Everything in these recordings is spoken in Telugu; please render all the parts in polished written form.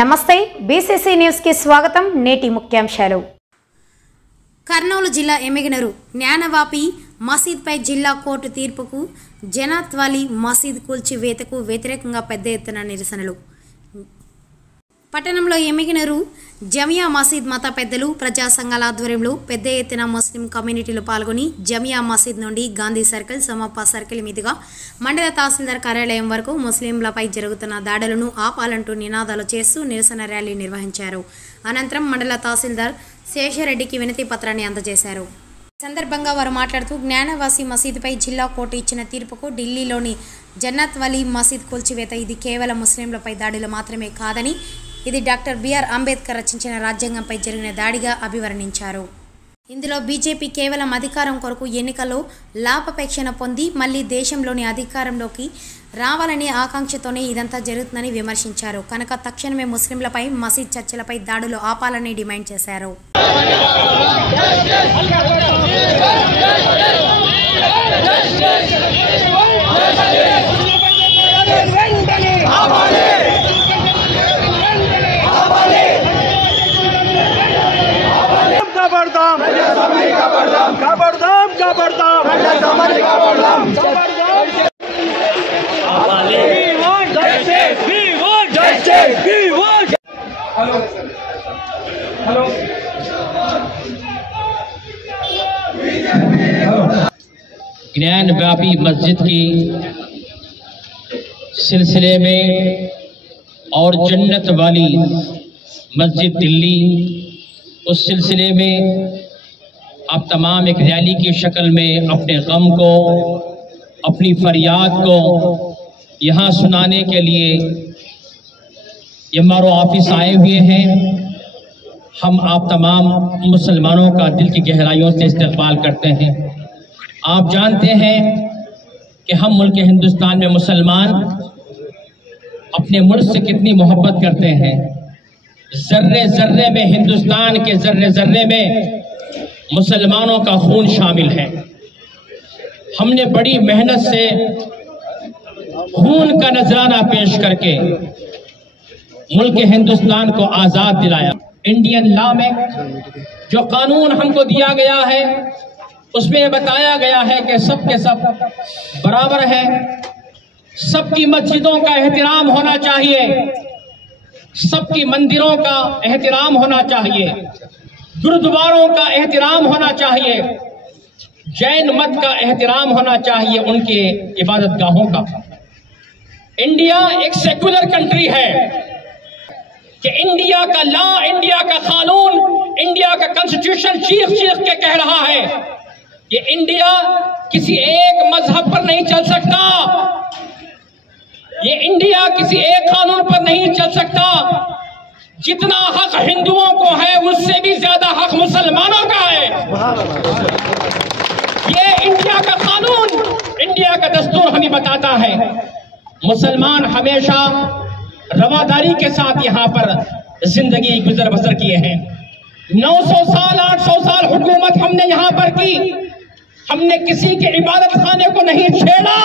నమస్తే బీసీసీ న్యూస్ కి స్వాగతం. నేటి ముఖ్యాంశాలు. కర్నూలు జిల్లా ఎమ్మిగనూరు జ్ఞానవాపి మసీద్పై జిల్లా కోర్టు తీర్పుకు జనాత్ వాలీ మసీద్ కూల్చివేతకు వ్యతిరేకంగా పెద్ద ఎత్తున నిరసనలు. పట్టణంలో ఎమ్మిగనూరు జమియా మసీద్ మత పెద్దలు ప్రజా సంఘాల ఆధ్వర్యంలో పెద్ద ఎత్తున ముస్లిం కమ్యూనిటీలు పాల్గొని జమియా మసీద్ నుండి గాంధీ సర్కిల్, సమప్ప సర్కిల్ మీదుగా మండల తహసీల్దార్ కార్యాలయం వరకు ముస్లింలపై జరుగుతున్న దాడులను ఆపాలంటూ నినాదాలు చేస్తూ నిరసన ర్యాలీ నిర్వహించారు. అనంతరం మండల తహసీల్దార్ శేషరెడ్డికి వినతి పత్రాన్ని అందజేశారు. సందర్భంగా వారు మాట్లాడుతూ జ్ఞానవాసి మసీదుపై జిల్లా కోర్టు ఇచ్చిన తీర్పుకు ఢిల్లీలోని జన్నత్ వలీ మసీద్ కూల్చివేత ఇది కేవలం ముస్లింలపై దాడులు మాత్రమే కాదని ఇది డాక్టర్ బిఆర్ అంబేద్కర్ రచించిన రాజ్యాంగంపై జరిగిన దాడిగా అభివర్ణించారు. ఇందులో బీజేపీ కేవలం అధికారం కొరకు ఎన్నికల్లో లాభాపేక్షణ పొంది మళ్లీ దేశంలోని అధికారంలోకి రావాలనే ఆకాంక్షతోనే ఇదంతా జరుగుతుందని విమర్శించారు. కనుక తక్షణమే ముస్లింలపై మసీద్ చర్చలపై దాడులు ఆపాలని డిమాండ్ చేశారు. ज्ञान व्यापी मस्जिद की सिलसिले में और जन्नत वाली मस्जिद दिल्ली उस सिलसिले में आप तमाम एक रैली की शक्ल में अपने गम को, अपनी फरियाद को यहाँ सुनाने के लिए ये हमारे ऑफिस आए हुए हैं। हम आप तमाम मुसलमानों का दिल की गहराइयों से इस्तकबाल करते हैं। आप जानते हैं कि हम मुल्क हिंदुस्तान में मुसलमान अपने मुल्क से कितनी मोहब्बत करते हैं। जर्रे जर्रे में, हिंदुस्तान के जर्रे जर्रे में मुसलमानों का खून शामिल है। हमने बड़ी मेहनत से खून का नजराना पेश करके मुल्क हिंदुस्तान को आज़ाद दिलाया। इंडियन लॉ में जो कानून हमको दिया गया है उसमें बताया गया है कि सब के सब बराबर है, सबकी मस्जिदों का एहतराम होना चाहिए, सबकी मंदिरों का एहतराम होना चाहिए, गुरुद्वारों का एहतराम होना चाहिए, जैन मत का एहतराम होना चाहिए, उनके इबादत गाहों का। इंडिया एक सेकुलर कंट्री है कि इंडिया का लॉ, इंडिया का कानून, इंडिया का कॉन्स्टिट्यूशन चीख के कह रहा है कि इंडिया किसी एक मजहब पर नहीं चल सकता, ये इंडिया किसी एक कानून पर नहीं चल सकता। जितना हक हिंदुओं को है उससे भी ज्यादा हक मुसलमानों का है। ये इंडिया का कानून, इंडिया का दस्तूर हमें बताता है। मुसलमान हमेशा रवादारी के साथ यहाँ पर जिंदगी गुजर बसर किए हैं। 900 साल 800 साल हुकूमत हमने यहाँ पर की। हमने किसी के इबादत खाने को नहीं छेड़ा,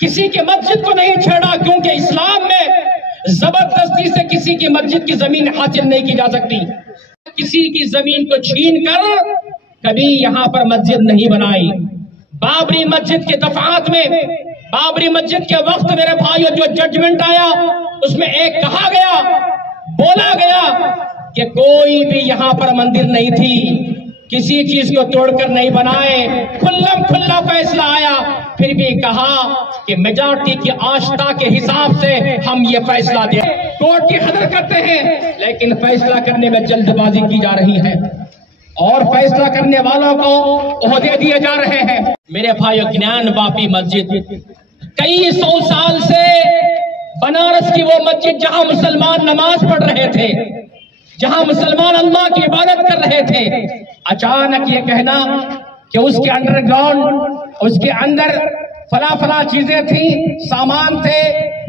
किसी के मस्जिद को नहीं छेड़ा, क्योंकि इस्लाम में जबरदस्ती से किसी की मस्जिद की जमीन हासिल नहीं की जा सकती। किसी की जमीन को छीन कर कभी यहाँ पर मस्जिद नहीं बनाई। बाबरी मस्जिद के दफात में, बाबरी मस्जिद के वक्त मेरे भाइयों जो जजमेंट आया उसमें एक कहा गया, बोला गया कि कोई भी यहाँ पर मंदिर नहीं थी, किसी चीज को तोड़कर नहीं बनाए, खुल्लम खुल्ला फैसला आया। फिर भी कहा कि मेजॉरिटी की आस्था के हिसाब से हम ये फैसला दें। कोर्ट की कदर करते हैं लेकिन फैसला करने में जल्दबाजी की जा रही है और फैसला करने वालों को ओहदे दिए जा रहे हैं। मेरे भाइयों, ज्ञान वापी मस्जिद कई 100 साल से बनारस की वो मस्जिद जहां मुसलमान नमाज पढ़ रहे थे, जहां मुसलमान अल्लाह की इबादत कर रहे थे, अचानक ये कहना कि उसके अंडरग्राउंड, उसके अंदर फला चीजें थी, सामान थे,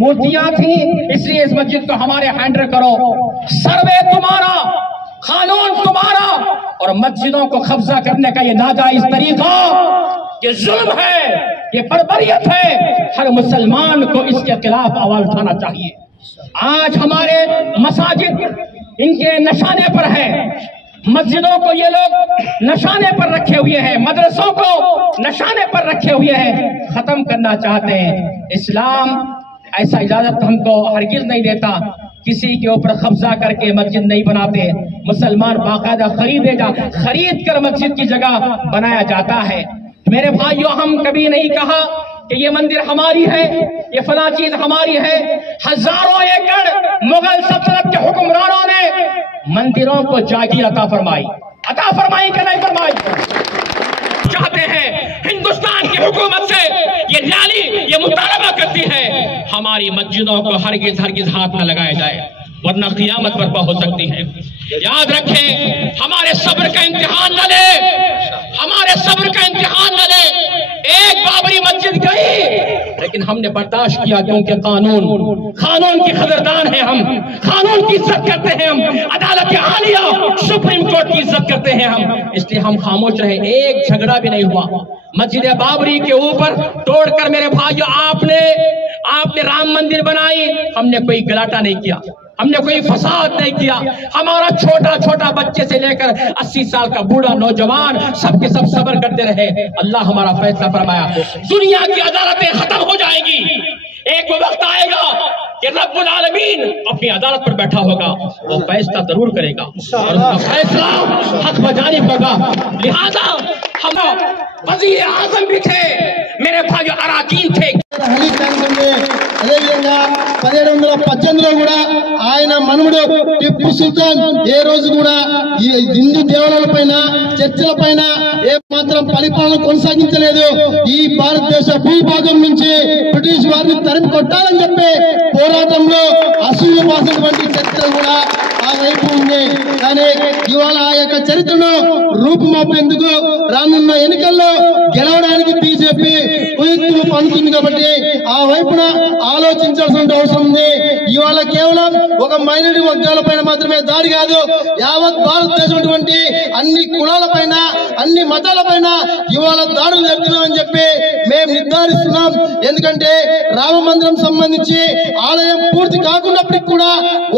मूर्तियां थी, इसलिए इस मस्जिद को हमारे हैंडल करो। सर्वे तुम्हारा, कानून तुम्हारा, और मस्जिदों को कब्जा करने का ये नाजायज तरीका, ये जुल्म है, ये बर्बरियत है। हर मुसलमान को इसके खिलाफ आवाज उठाना चाहिए। आज हमारे मसाजिद इनके नशाने पर है, मस्जिदों को ये लोग नशाने पर रखे हुए हैं, मदरसों को नशाने पर रखे हुए हैं, खत्म करना चाहते हैं। इस्लाम ऐसा इजाजत हमको हरगिज नहीं देता, किसी के ऊपर कब्जा करके मस्जिद नहीं बनाते। मुसलमान बाकायदा खरीद कर मस्जिद की जगह बनाया जाता है। मेरे भाइयों, हम कभी नहीं कहा कि ये मंदिर हमारी है, ये फला चीज हमारी है। हजारों एकड़ मुगल सल्तनत के हुक्मरानों ने मंदिरों को जागीर अता फरमाई कि नहीं फरमाई? चाहते हैं हिंदुस्तान की हुकूमत से ये रैली ये मुतालबा करती है, हमारी मस्जिदों को हरगिज हाथ न लगाया जाए, वरना क़ियामत बर्पा हो सकती है। याद रखें, हमारे सब्र का इम्तिहान न ले, हमारे सब्र का इम्तिहान न ले। एक बाबरी मस्जिद गई, लेकिन हमने बर्दाश्त किया, क्योंकि कानून की कदरदान है हम, कानून की इज्जत करते हैं हम, अदालत आलिया सुप्रीम कोर्ट की इज्जत करते हैं हम, इसलिए हम खामोश रहे। एक झगड़ा भी नहीं हुआ मस्जिद बाबरी के ऊपर तोड़कर। मेरे भाइयों, आपने राम मंदिर बनाई, हमने कोई गलाटा नहीं किया, हमने कोई फसाद नहीं किया। हमारा छोटा बच्चे से लेकर 80 साल का बूढ़ा नौजवान सबके सब सब्र करते रहे। अल्लाह हमारा फैसला फरमाया। दुनिया की अदालतें खत्म हो जाएगी, एक वो वक्त आएगा कि रब्बुल आलमीन अपनी अदालत पर बैठा होगा, वो फैसला जरूर करेगा और उसका फैसला हक बजानिब होगा। लिहाजा हम वजीर आजम भी थे, मेरे भाई अराकीन थे। అదేవిధంగా 1718లో కూడా ఆయన మనుమడు టిప్పు సుల్తాన్ ఏ రోజు కూడా ఈ హిందూ దేవాలయాల పైన చర్చిల పైన ఏ మాత్రం పరిపాలన కొనసాగించలేదు. ఈ భారతదేశ భూభాగం నుంచి బ్రిటిష్ వారిని తరిమి కొట్టాలని చెప్పి పోరాటంలో అసూయ పాసినటువంటి చరిత్ర కూడా ఆ వైపు ఉంది. కానీ ఇవాళ ఆ యొక్క చరిత్రను రూపుమాపేందుకు రానున్న ఎన్నికల్లో గెలవడానికి బీజేపీ కుయుక్తులు పన్నుతుంది. కాబట్టి ఆ వైపున ఆలోచించాల్సిన అవసరం ఉంది. ఇవాళ కేవలం ఒక మైనారిటీ వర్గాల పైన మాత్రమే దాడి కాదు, యావత్ భారతదేశం అన్ని కులాల పైన అన్ని మతాల పైన ఇవాళ దాడులు జరుగుతున్నామని చెప్పి మేము నిర్ధారిస్తున్నాం. ఎందుకంటే రామ మందిరం సంబంధించి ఆలయం పూర్తి కాకున్నప్పటికీ కూడా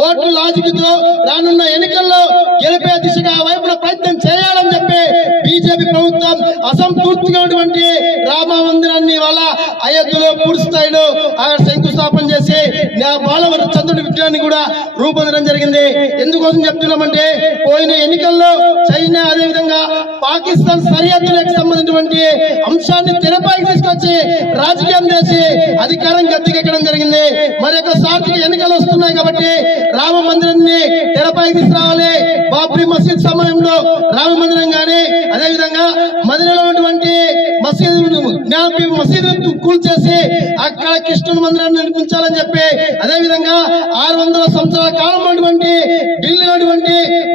ఓట్ల లాజిక్తో రానున్న ఎన్నికల్లో గెలిపే దిశగా ఆ వైపున ప్రయత్నం చేయాలని చెప్పి బీజేపీ ప్రభుత్వం అసంపూర్తిగా ఉన్నటువంటి రామ మందిరాన్ని వాళ్ళ అయోధ్యలో పూర్తి స్థాయిలో శంకుస్థాపన చేసి బాలవర చంద్రుడి విగ్రహాన్ని కూడా రూపొందడం జరిగింది. ఎందుకోసం చెప్తున్నామంటే పోయిన ఎన్నికల్లో చైనా అదేవిధంగా పాకిస్తాన్ సరిహద్దులకు సంబంధించినటువంటి అంశాన్ని తెరపైకి తీసుకొచ్చి రాజకీయం చేసి అధికారం గద్దెకెక్కడం జరిగింది. మరి యొక్క సార్థిక ఎన్నికలు వస్తున్నాయి కాబట్టి రామ మందిరాన్ని తెరపైకి తీసుకురావాలి. బాబ్రీ మసీద్ సమయంలో రామ మందిరం కానీ అదేవిధంగా మదీనాలో ఉన్నటువంటి మసీదు కూల్చేసి అక్కడ కృష్ణుని మందిరాన్ని నిర్మించాలని చెప్పి అదేవిధంగా 600 సంవత్సరాల కాలం ఉన్నటువంటి ఢిల్లీలో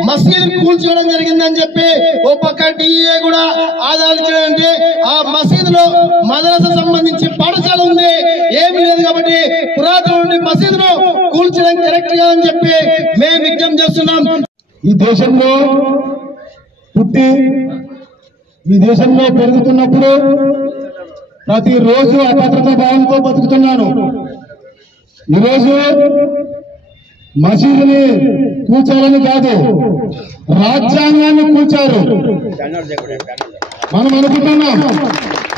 మసీదు కూల్చేయడం జరిగిందని చెప్పి ఓ పక్క డిఏ కూడా ఆదాయించడం. ఆ మసీదులో మదరసా సంబంధించి పాఠశాల ఉంది, ఏమీ లేదు. కాబట్టి పురాతన మసీదును కూల్చడం కరెక్ట్ కాదని చెప్పి మేము విజ్ఞప్తి చేస్తున్నాం. ఈ దేశంలో పుట్టి ఈ దేశంలో పెరుగుతున్నప్పుడు ప్రతిరోజు అభద్రతా భావంతో బతుకుతున్నాను. ఈరోజు మసీదుని కూల్చాలని కాదు, రాజ్యాంగాన్ని కూల్చారు. మనం అనుకుంటున్నాం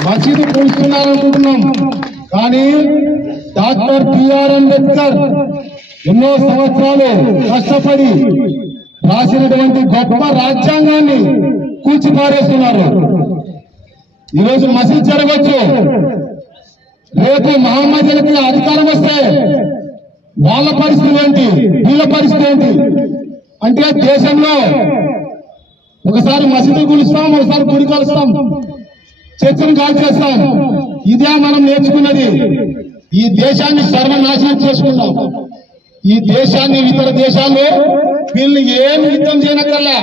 మసీదు కూల్చున్నారనుకుంటున్నాం, కానీ డాక్టర్ బిఆర్ అంబేద్కర్ ఎన్నో సంవత్సరాలు కష్టపడి రాసినటువంటి గొప్ప రాజ్యాంగాన్ని కూల్చి పారేస్తున్నారు. ఈరోజు మసీద్ జరగవచ్చు, రేపు మహమ్మదీయులకి అధికారం వస్తే వాళ్ళ పరిస్థితి ఏంటి, వీళ్ళ పరిస్థితి ఏంటి అంటే దేశంలో ఒకసారి మసీదు కూలుస్తాం, ఒకసారి గుడి కలుస్తాం, చర్చను కాల్చేస్తాం. ఇదే మనం నేర్చుకున్నది. ఈ దేశాన్ని సర్వనాశనం చేసుకున్నాం. ఈ దేశాన్ని ఇతర దేశాల్లో వీళ్ళు ఏం యుద్ధం చేయనక్కర్లే,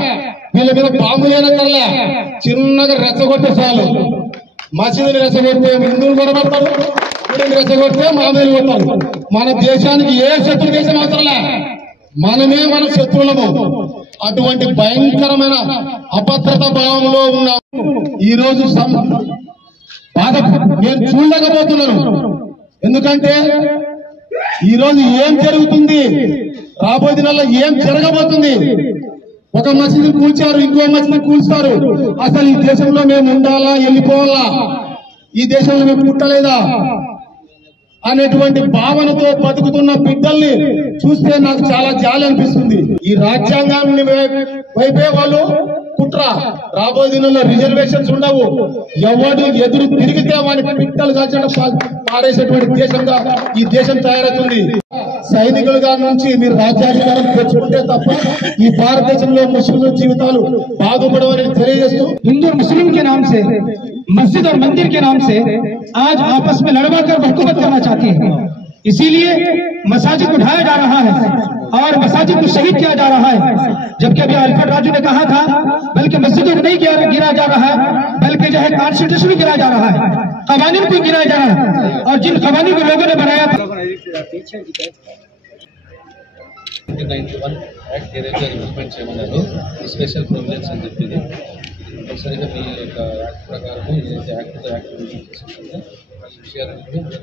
వీళ్ళ మీద బాంబు చేయనక్కర్లే, చిన్నగా రెచ్చగొట్టే చాలు. మసీదుని రెచ్చగొడితే హిందువులు గొడవడతారు, గుడిని రెచ్చగొడితే మామూలు కొడతారు. మన దేశానికి ఏ శత్రు దేశం అవసరంలే, మనమే మన శత్రువులము. అటువంటి భయంకరమైన అభద్రత భావంలో ఉన్నాము. ఈ రోజు బాధ నేను చూడలేకపోతున్నాను. ఎందుకంటే ఈ రోజు ఏం జరుగుతుంది, రాబోయే దినాల్లో ఏం జరగబోతుంది? ఒక మసీదు కూల్చారు, ఇంకో మసీదు కూల్స్తారు. అసలు ఈ దేశంలో మేము ఉండాలా, వెళ్ళిపోవాలా, ఈ దేశంలో మేము పుట్టలేదా అనేటువంటి భావనతో బతుకుతున్న బిడ్డల్ని చూస్తే నాకు చాలా జాలి అనిపిస్తుంది. ఈ రాజ్యాంగాన్ని వైపే వాళ్ళు కుట్ర. రాబోయే దినంలో రిజర్వేషన్స్ ఉండవు. ఎవడు ఎదురు తిరిగితే వాడిని పిట్టలు కాల్చడం పాడేసేటువంటి దేశంగా ఈ దేశం తయారవుతుంది. సైనికులుగా నుంచి మీరు రాజ్యాధికారం తెచ్చుకుంటే తప్ప ఈ భారతదేశంలో ముస్లింల జీవితాలు బాగుపడవని తెలియజేస్తూ, हिंदू और मुस्लिम के नाम से, मस्जिद और मंदिर के नाम से आज आपस में लड़वा कर हुकूमत करना चाहती है। इसीलिए मसाजिद उठाया जा रहा है और मसाजिद को शहीद किया जा रहा है। जबकि अभी अल्फ्रेड राजू ने कहा था बल्कि मस्जिदों को नहीं गिरा जा रहा है, बल्कि जो है कॉन्स्टिट्यूशन गिरा जा रहा है, कवानीन को गिराया जा रहा है। और जिन कवानीन को लोगों ने बनाया था, 91 యాక్ట్ ఏదైతే ఇంప్లిమెంట్ చేయమన్నారో స్పెషల్ ప్రివిలేజ్ అని చెప్పింది కంపల్సరీగా మీ యొక్క యాక్ట్ ప్రకారం ఏదైతే యాక్ట్ ఇంప్లిమెంట్ చేసిందో ఆ విషయాలను కూడా